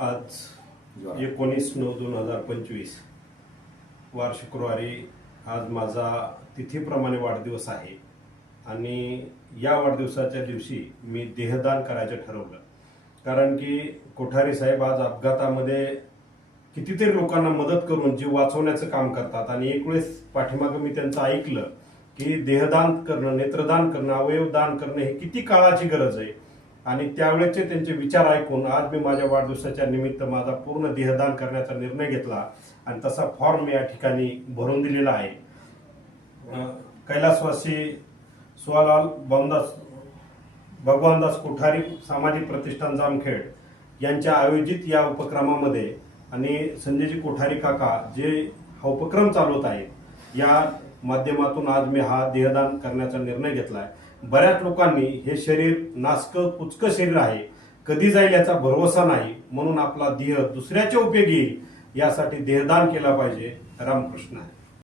आज 19/9/2025 वार शुक्रवारी आज माझा तिथीप्रमाणे वाढदिवस आहे आणि या वाढदिवसाच्या दिवशी मी देहदान करायचं ठरवलं. कारण की कोठारी साहेब आज अपघातामध्ये कितीतरी लोकांना मदत करून जीव वाचवण्याचं काम करतात आणि एक वेळेस पाठीमागं मी त्यांचं ऐकलं की देहदान करणं, नेत्रदान करणं, अवयवदान करणं हे किती काळाची गरज आहे. आणि त्यावेळेचे त्यांचे विचार ऐकून आज मी माझ्या वाढदिवसाच्या निमित्त माझा पूर्ण देहदान करण्याचा निर्णय घेतला आणि तसा फॉर्म मी या ठिकाणी भरून दिलेला आहे. कैलासवासी सुवालाल भगवानदास कोठारी सामाजिक प्रतिष्ठान जामखेड यांच्या आयोजित या उपक्रमामध्ये आणि संजयजी कोठारी काका जे हा उपक्रम चालवत आहेत या माध्यमातून आज मी हा देहदान करण्याचा निर्णय घेतला आहे. बऱ्याच लोकांनी हे शरीर नासकं कुचकं शरीर आहे, कधी जाईल याचा भरोसा नाही, म्हणून आपला देह दुसऱ्याच्या उपयोगी येईल यासाठी देहदान केला पाहिजे. रामकृष्ण आहे.